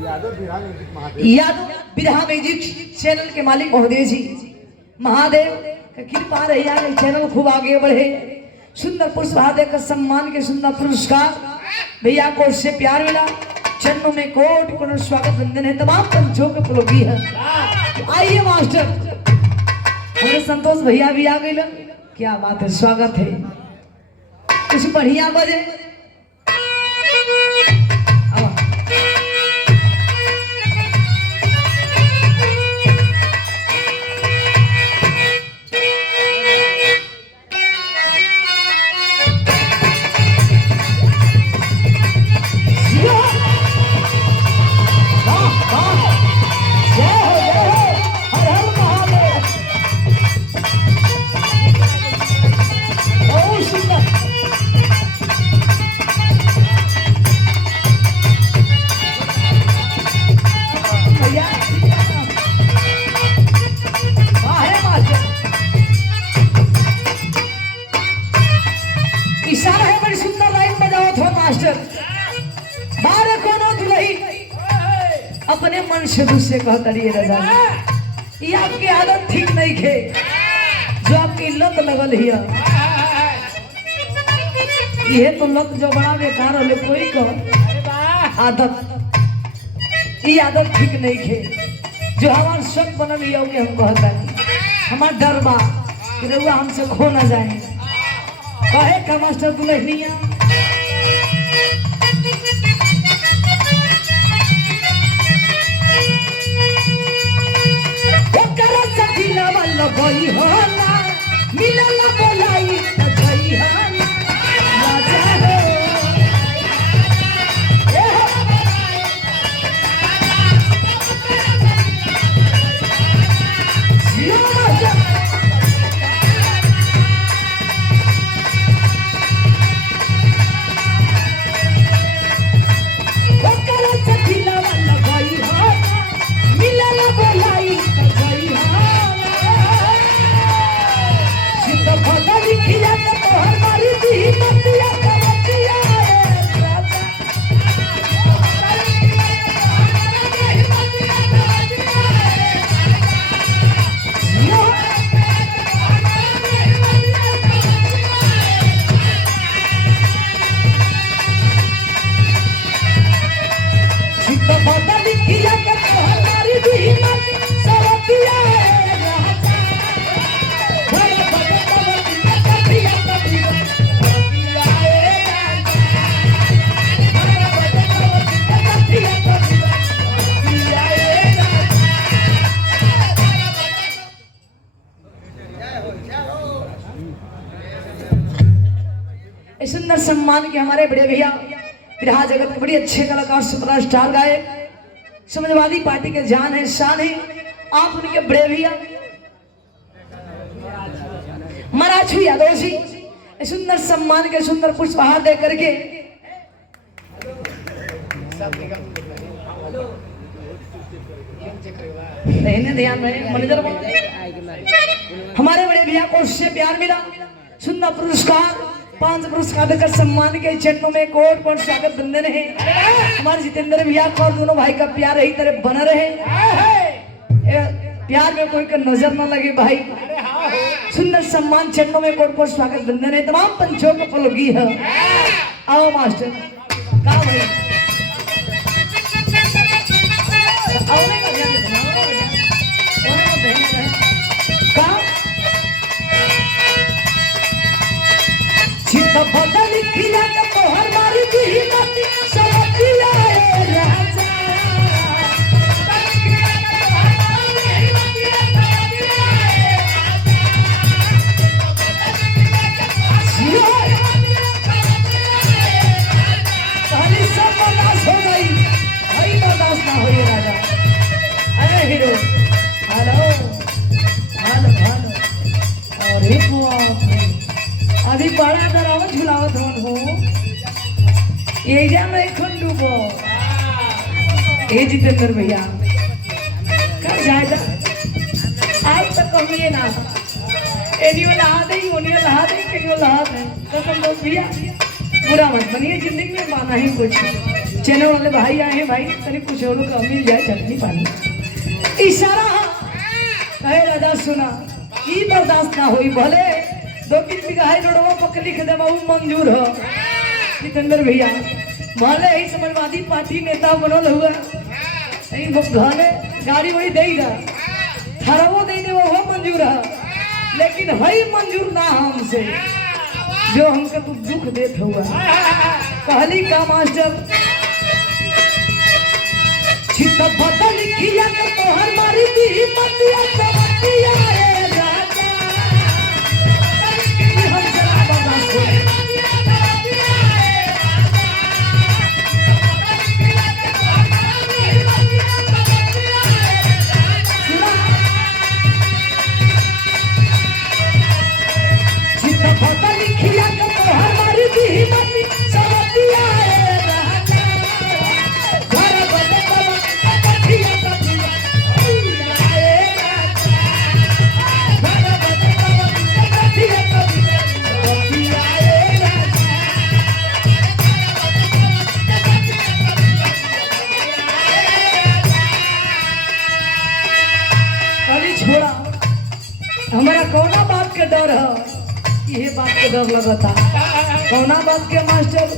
यादव बिरहा music channel के मालिक महोदय जी महादेव का कृपा रही आगे चैनल खूब आगे बढ़े। सुंदर पुरुष महादेव का सम्मान के सुंदर पुरस्कार भैया को उससे प्यार मिला। चरणों में कोट कोट स्वागत वंदन है तमाम पंचों के पुलोगी है। आइए मास्टर हमारे संतोष भैया भी आ गए। क्या बात है, स्वागत है। कुछ बढ़िया बजे इशारा है। बड़ी सुंदर लाइन बजाओ थो मास्टर। बारे कोनो दुलही अपने मन से दूसरे कहता रही रजा ये आपकी आदत ठीक नहीं खे जो आपकी लत लगल है। ये तो लत जो बड़ा बेकार होले कोई को आदत ये आदत ठीक नहीं खे जो हमार सब बनल है कि हम कहता हमार डर बा कि रउआ हमसे खो ना जाए। कहे का मास्टर दुल्हनिया ओकरा सखीला वाला गई हो ना मिलल बोलाई त गई हो ना राजा हो सुंदर सम्मान के हमारे बड़े भैया बिरहा जगत के बड़े अच्छे कलाकार सुपर स्टार गायक समाजवादी पार्टी के जान है शान है। आप उनके बड़े भैया महाराज यादव जी सुंदर सम्मान के सुंदर पुष्पहार दे करके ध्यान में मैनेजर हमारे बड़े भैया को उससे प्यार मिला। सुंदर पुरस्कार 5 पुरस्कार देकर सम्मान के चरणों में कोट कोट स्वागत बंधन है। हमारे जितेंद्र भैया को और दोनों भाई का प्यार यही तरह बना रहे। प्यार में कोई का नजर न लगे भाई। सुंदर सम्मान चरणों में कोट कोट स्वागत बंधन है तमाम पंचों को पलोगी है। आओ मास्टर का भाई बदल किया के तोहर मारी दी मती सवतिया राजा सारी सब बर्दाश्त हो गई भाई बर्दाश्त ना होइए राजा। अरे हीरो हेलो हेलो हेलो और एक अभी बड़ा डराव झुलावत हो ये नहीं खंडूबो जितेंद्र भैया कर जाएगा आज तक कमिए ना एनियो लहा दे ओनियो लहा दे केनियो लहा दे तो तुम लोग भैया बुरा मत बनिए जिंदगी में माना ही कुछ चैनल वाले भाई आए हैं भाई तरी कुछ और का मिल जाए चटनी पानी इशारा कहे राजा सुना ई बर्दाश्त ना होई भले 2-3 बीघा है रोडवा पकड़ लिख दे बाबू मंजूर हो जितेंद्र भैया भले ही समाजवादी पार्टी नेता बनल हुआ घरे गाड़ी वही देगा खराबो दे दे वो मंजूर है लेकिन हई मंजूर ना हमसे जो हमको तू दुख देत हुआ कहली का मास्टर चित बदल किया के तोहर मारी दी मतिया समतिया रे राजा हम जरा बर्दाश्त हो हमारा कौना बात के डर है ये बात के डर लगता कौना बात के मास्टर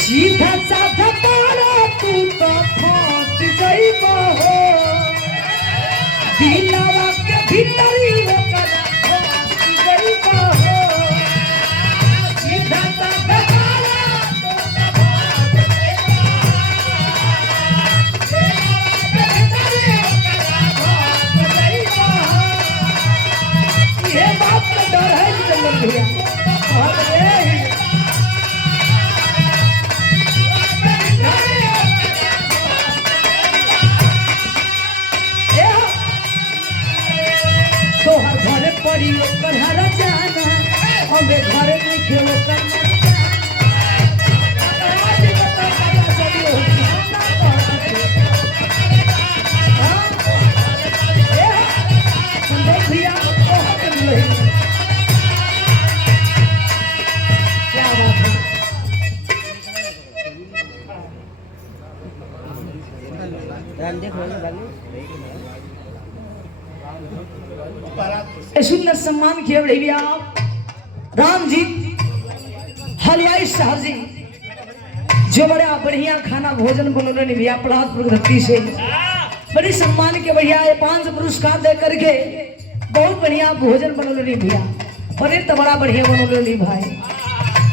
सीधा साधा पारा तू तो फंस जाइबो हो दिलवा के भीतरी ओकरा फंस जाइबो हो सीधा साधा पारा तू तो फंस जाइबो ये बात का डर है जितेंद्र भैया तो हर घरे पड़ी ओकर हर जाना हमें घरे नहीं खेलो करना सुंदर सम्मान किए बड़े भैया राम जी हलवाई साहब जी जो बड़ा बढ़िया खाना भोजन बनोले नहीं भैया प्रहलाद प्रगति से बड़ी सम्मान के भैया ये 5 पुरस्कार दे करके बहुत बढ़िया भोजन बनोले नहीं भैया पनीर तो बड़ा बढ़िया बनोले नहीं भाई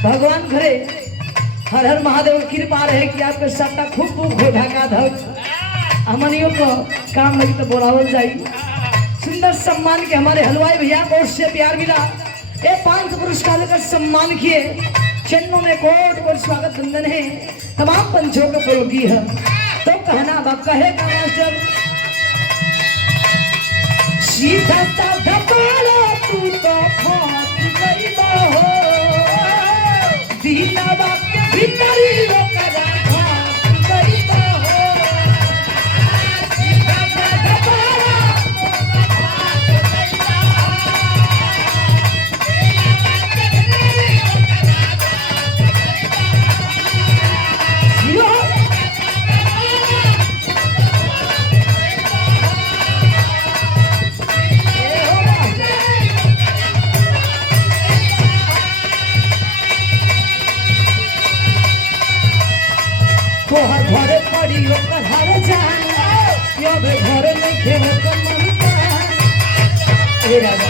भगवान करे हर हर महादेव कृपा रहे कि आपके सट्टा खूब खूब हो ढका धक हमनियों को काम लगी तो बोलावल जाए सुंदर सम्मान के हमारे हलवाई भैया बहुत से प्यार मिला ये 5 पुरस्कार का सम्मान किए चरणों में कोट कोट स्वागत वंदन है तमाम पंचों को परोगी है तो कहना बाप कहे का मास्टर सीधा साधा पालो तू तो फंस जाइबो हो दिलवा के भीतरी ओकरा फंस जाइबो हो सीधा साधा पालो तोहर घरे पड़ी ओकर हर जाना यो बे घरे में खेल कमलता ए राजा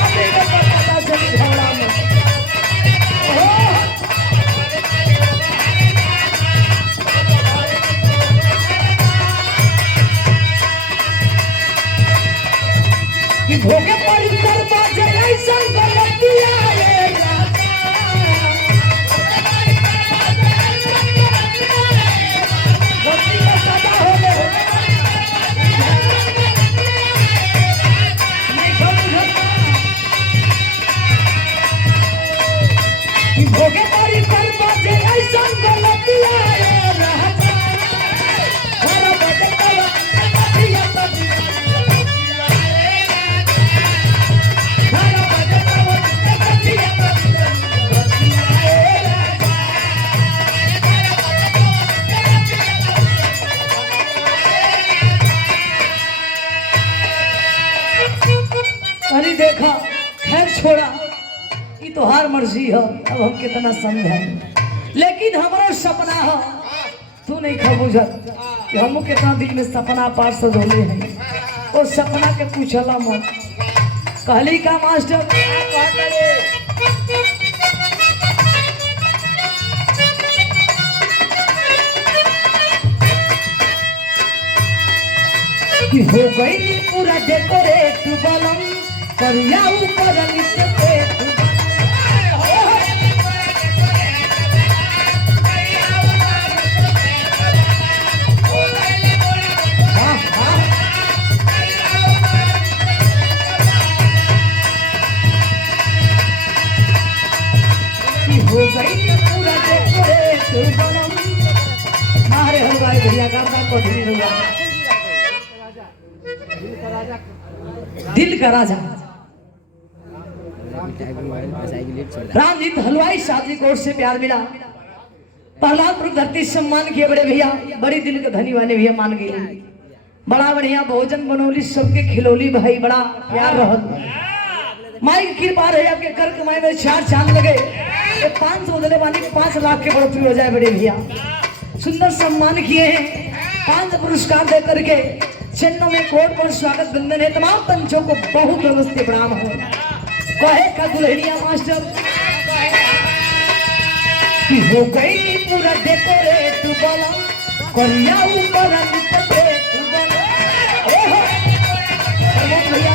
अपने के पता चली घोड़ा में कि भोगे पड़ी कर बाजे ऐसा गलतिया रे राजा भोगे पड़ी कर बाजे ऐसा गलतिया रे राजा हर बदे कवा कथिया कथिया देखा खैर छोड़ा ये तो हार मर्जी है, अब हम कितना समझाएं, लेकिन हमारा सपना है तू नहीं खा बुझत कि हम कितना दिल में सपना पार सजोले हैं, और सपना के पूछला मत कहली का मास्टर कि हो गई पूरा डेकोरेट बलम करिया ऊपर नीचे पे हो गई पूरा डेकोरेट बलम मारे हो गए भैया गाता को धीरे होगा दिल का राजा रामजीत हलवाई साहब जी को ओर से प्यार मिला, प्रहलाद धरती सम्मान किए बड़े भैया, बड़ी दिल के धनी वाले भैया मान गए, बड़ा बढ़िया भोजन बनौली सबके खिलौली भाई, बड़ा प्यार रहल माई की कृपा रहे आपके कर कमाई में 4 चांद लगे, 500 बदले वाली 5 लाख के बढ़ोतरी हो जाए बड़े भैया, सुंदर सम्मान किए हैं, 5 पुरस्कार दे करके चरणों में कोट पर स्वागत बंधन है, तमाम पंचों को बहुत नमस्ते प्रणाम हो, कहे का दुल्हनिया मास्टर कि हो गई पूरा डेकोरेट बलम करिया ऊपर नीचे पे ओहो भैया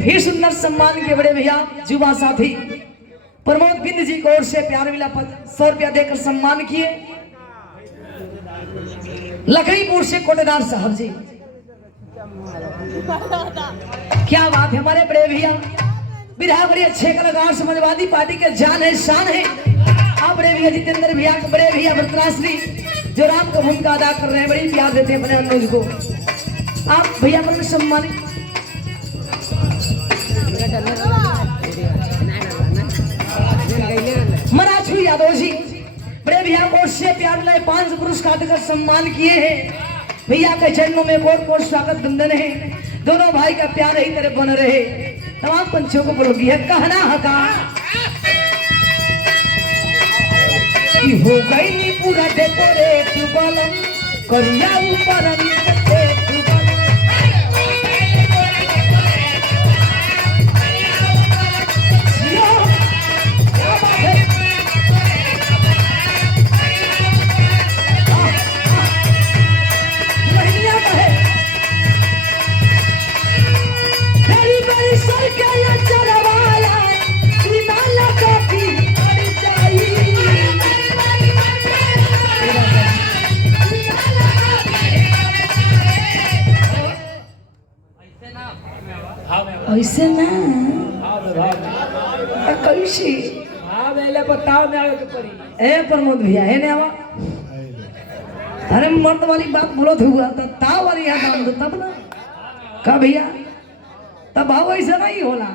फिर सुंदर सम्मान के बड़े भैया युवा साथी प्रमोद बिंद जी को ओर से प्यार मिला, 100 रुपया देकर सम्मान किए, लखीमपुर से कोटेदार साहब जी, क्या बात है हमारे बड़े भैया बिरहा बड़े अच्छे कलाकार, समाजवादी पार्टी के जान है शान है, आप बड़े भैया जितेंद्र भैया के बड़े भैया व्रतराश्री जो राम का भूमिका अदा कर रहे हैं, बड़ी प्यार देते हैं अपने अनुज को, आप भैया पर सम्मानित मराठू यादव जी बड़े भैया को से प्यार लाए, 5 पुरस्कार देकर सम्मान किए हैं, भैया के चरणों में कोट कोट स्वागत बंधन है, दोनों भाई का प्यार ही तरह बन रहे, तमाम पंचों को बोलोगी है कहना हका कि हो गई नी पूरा डेकोरेट बलम करिया ऊपर नीचे पे ऐसे ना कैसी बताओ में आगे के पड़ी ए प्रमोद भैया है ना अरे मर्द वाली बात बोलो हुआ तो ताव वाली यहाँ दाम दो तब ना का भैया तब भाव ऐसा नहीं होला,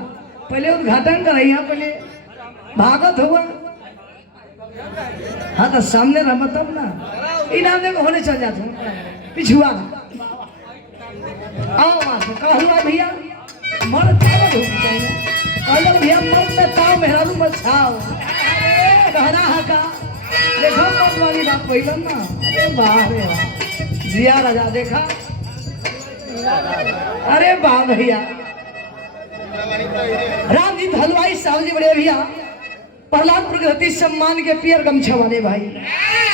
पहले उद्घाटन कर यहाँ पहले भागत हुआ, हाँ तो सामने रहा तब ना इनाम देखो होने चल जाते पिछुआ आओ वहां से कहा हुआ भैया मर्द तावत होनी चाहिए, कल भैया मर्द में ताव मेहरारू मत छाओ कहना हका देखो मर्द वाली बात पहले ना, अरे वाह रे वाह जिया राजा देखा, अरे वाह भैया रामजीत हलवाई साहब जी बड़े भैया प्रहलाद प्रगति सम्मान के पियर गमछा वाले भाई,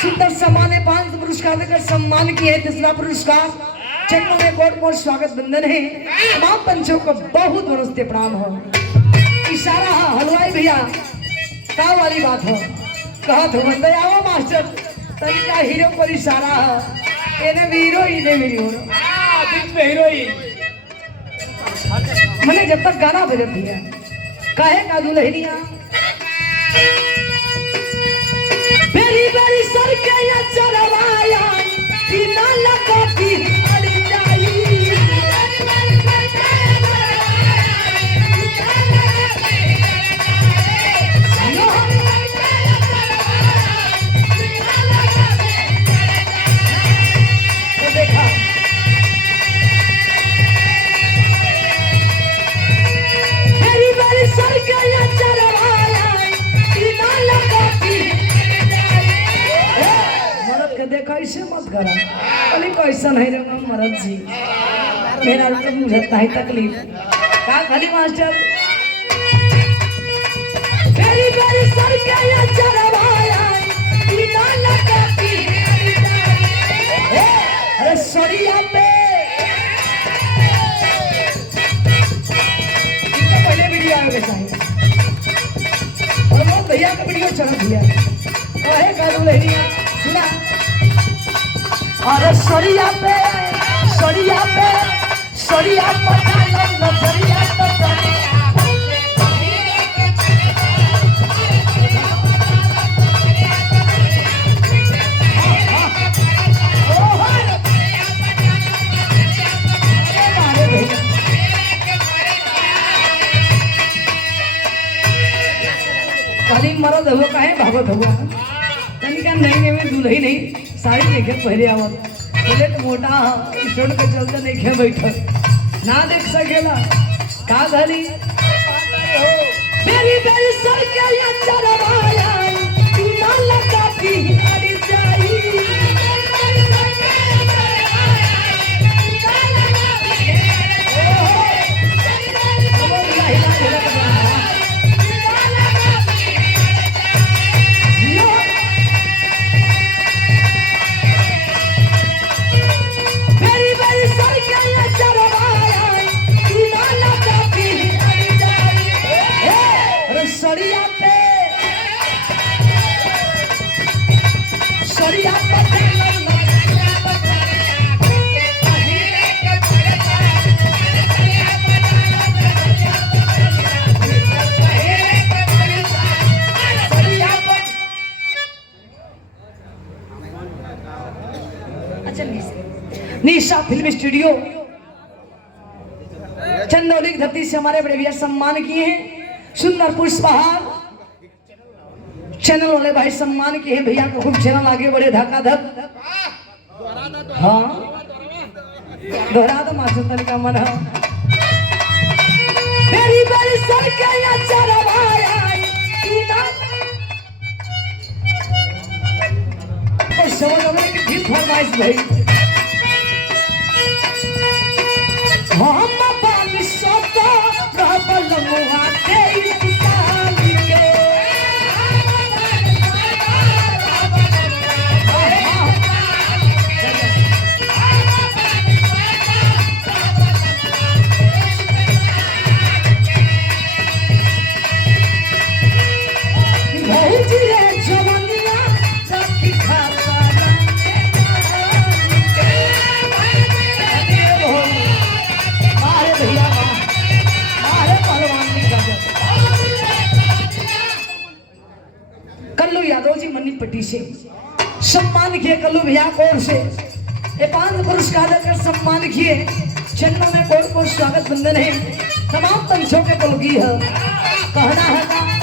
सुंदर सम्मान 5 पुरस्कार देकर सम्मान किए, 3रा पुरस्कार चरणों में कोट कोट स्वागत बंधन है, तमाम पंचों को बहुत नमस्ते प्रणाम हो, इशारा हलवाई भैया का वाली बात हो कहा तो बंदे आओ मास्टर तरीका हीरो पर इशारा है, इन्हें भी हीरो इन्हें भी हीरोइन मैंने जब तक गाना बजत दिया काहे का दुल्हनिया बेरी बेरी सर के या चरवाया बिना लगा की अड़ जाई, तो देखा कैसे मत करा अली कैसा नहीं रे मरद जी मेरा तो मुझे नहीं तकलीफ का खाली मास्टर मेरी मेरी सर के ये चरवाया बिना लगाती अरे सरिया पे इससे पहले वीडियो आगे चाहिए और वो भैया का वीडियो चढ़ दिया अरे कालू लहरिया सुना अरे सरिया पे सरिया पे सरिया पता लो सरिया पता खाली मरद हो काहे भागत हुआ तनिका नहीं में दुल्ही नहीं साड़ी देखे पहले आवत बुलेट मोटा स्टोन के चलते नहीं खे बैठल ना देख सकेला का धली मेरी मेरी सर के ये चरवाया बिना लगाती अड़ी जाई सरिया पे सरिया अच्छा निशा फिल्म स्टूडियो चंदौली की धरती से हमारे बड़े भैया सम्मान किए हैं सुंदर पुष्पहार चैनल वाले भाई सम्मान किए हैं भैया को खूब चैनल आगे बढ़े धक्का धक हाँ दोहरा दो मास्टर तनिका मन मेरी मेरी सर के ये चरवाया और समझ लो कि दिल फरमाइश भाई हम पानी सोता रहबल मुहा तेरी साली के बहुत रे जवानिया रखी खाता कल्लू यादव जी मन्नी पट्टी से सम्मान किए कल्लू भैया कोर से ये 5 पुरस्कार देकर सम्मान किए चन्ना में कोर को स्वागत बंधन है तमाम पंचों के कुल की है कहना है